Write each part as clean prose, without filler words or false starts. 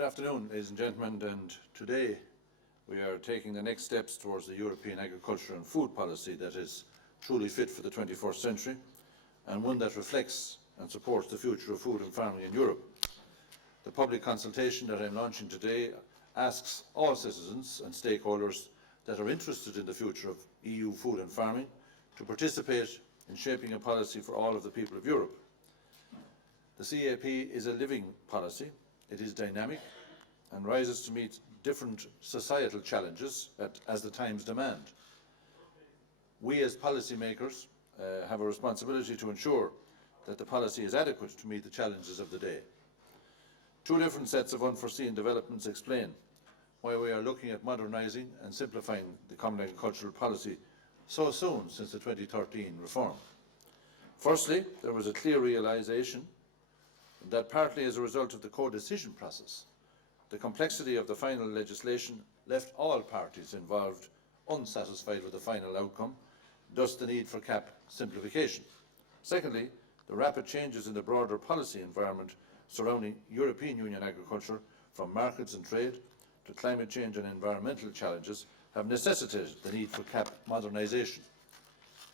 Good afternoon, ladies and gentlemen, and today we are taking the next steps towards the European agriculture and food policy that is truly fit for the 21st century and one that reflects and supports the future of food and farming in Europe. The public consultation that I am launching today asks all citizens and stakeholders that are interested in the future of EU food and farming to participate in shaping a policy for all of the people of Europe. The CAP is a living policy. It is dynamic and rises to meet different societal challenges as the times demand. We as policymakers have a responsibility to ensure that the policy is adequate to meet the challenges of the day. Two different sets of unforeseen developments explain why we are looking at modernising and simplifying the common agricultural policy so soon since the 2013 reform. Firstly, there was a clear realisation that partly as a result of the co-decision process, the complexity of the final legislation left all parties involved unsatisfied with the final outcome, thus the need for CAP simplification. Secondly, the rapid changes in the broader policy environment surrounding European Union agriculture, from markets and trade to climate change and environmental challenges, have necessitated the need for CAP modernisation.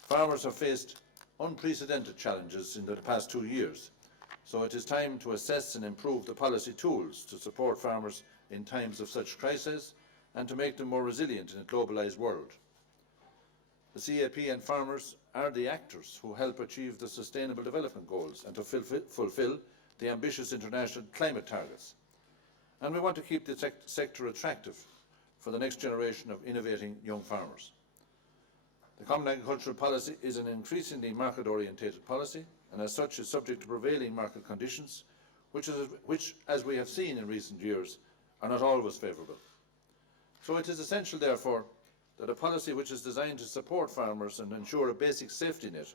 Farmers have faced unprecedented challenges in the past 2 years, so it is time to assess and improve the policy tools to support farmers in times of such crises and to make them more resilient in a globalised world. The CAP and farmers are the actors who help achieve the Sustainable Development Goals and to fulfil the ambitious international climate targets. And we want to keep the sector attractive for the next generation of innovating young farmers. The Common Agricultural Policy is an increasingly market-orientated policy, and as such is subject to prevailing market conditions, which, as we have seen in recent years, are not always favourable. So it is essential, therefore, that a policy which is designed to support farmers and ensure a basic safety net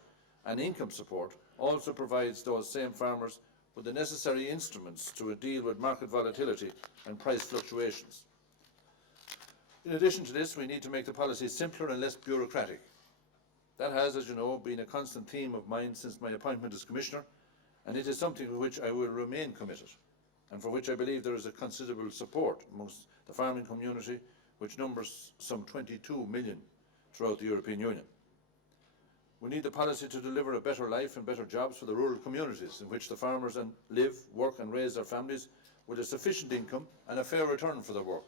and income support also provides those same farmers with the necessary instruments to deal with market volatility and price fluctuations. In addition to this, we need to make the policy simpler and less bureaucratic. That has, as you know, been a constant theme of mine since my appointment as Commissioner, and it is something for which I will remain committed, and for which I believe there is a considerable support amongst the farming community, which numbers some 22 million throughout the European Union. We need the policy to deliver a better life and better jobs for the rural communities in which the farmers live, work and raise their families with a sufficient income and a fair return for their work.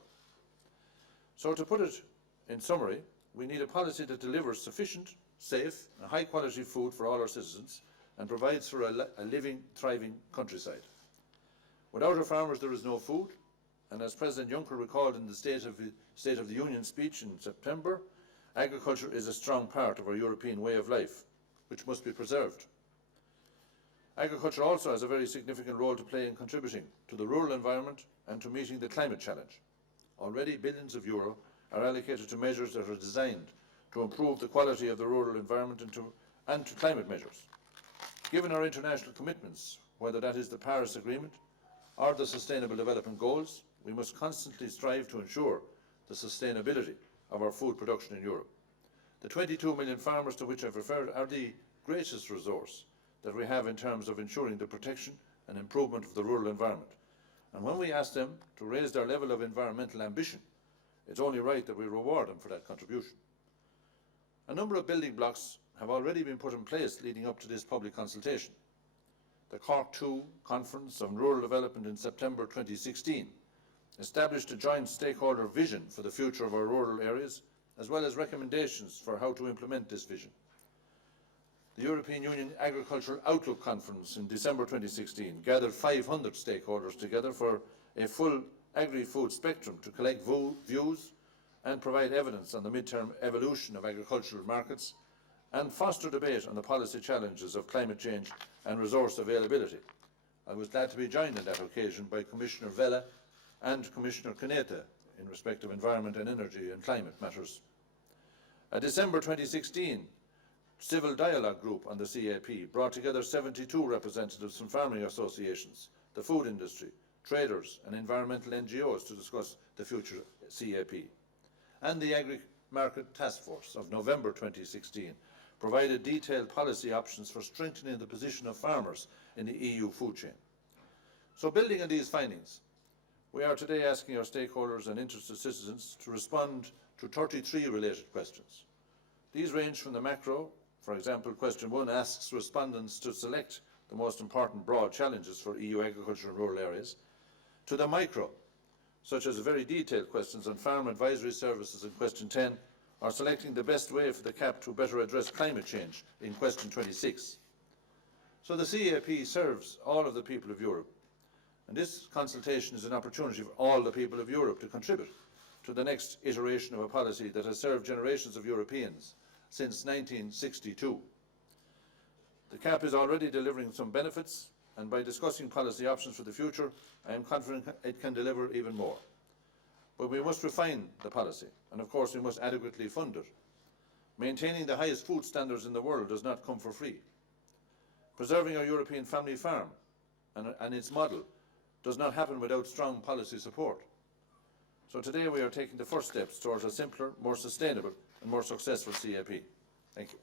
So to put it in summary, we need a policy that delivers sufficient, safe and high quality food for all our citizens and provides for a living, thriving countryside. Without our farmers there is no food, and as President Juncker recalled in the State of the Union speech in September, agriculture is a strong part of our European way of life, which must be preserved. Agriculture also has a very significant role to play in contributing to the rural environment and to meeting the climate challenge. Already billions of euro are allocated to measures that are designed to improve the quality of the rural environment and to climate measures. Given our international commitments, whether that is the Paris Agreement or the Sustainable Development Goals, we must constantly strive to ensure the sustainability of our food production in Europe. The 22 million farmers to which I've referred are the greatest resource that we have in terms of ensuring the protection and improvement of the rural environment. And when we ask them to raise their level of environmental ambition, it's only right that we reward them for that contribution. A number of building blocks have already been put in place leading up to this public consultation. The Cork II Conference on Rural Development in September 2016 established a joint stakeholder vision for the future of our rural areas, as well as recommendations for how to implement this vision. The European Union Agricultural Outlook Conference in December 2016 gathered 500 stakeholders together for a full agri-food spectrum to collect views and provide evidence on the mid-term evolution of agricultural markets and foster debate on the policy challenges of climate change and resource availability. I was glad to be joined on that occasion by Commissioner Vella and Commissioner Canete in respect of environment and energy and climate matters. A December 2016 civil dialogue group on the CAP brought together 72 representatives from farming associations, the food industry, traders and environmental NGOs to discuss the future CAP. And the Agri-Market Task Force of November 2016 provided detailed policy options for strengthening the position of farmers in the EU food chain. So building on these findings, We are today asking our stakeholders and interested citizens to respond to 33 related questions. These range from the macro, for example, question 1 asks respondents to select the most important broad challenges for EU agriculture in rural areas, to the micro, such as very detailed questions on farm advisory services in question 10, or selecting the best way for the CAP to better address climate change in question 26. So the CAP serves all of the people of Europe, and this consultation is an opportunity for all the people of Europe to contribute to the next iteration of a policy that has served generations of Europeans since 1962. The CAP is already delivering some benefits, and by discussing policy options for the future, I am confident it can deliver even more. But we must refine the policy, and of course we must adequately fund it. Maintaining the highest food standards in the world does not come for free. Preserving our European family farm and its model does not happen without strong policy support. So today we are taking the first steps towards a simpler, more sustainable and more successful CAP. Thank you.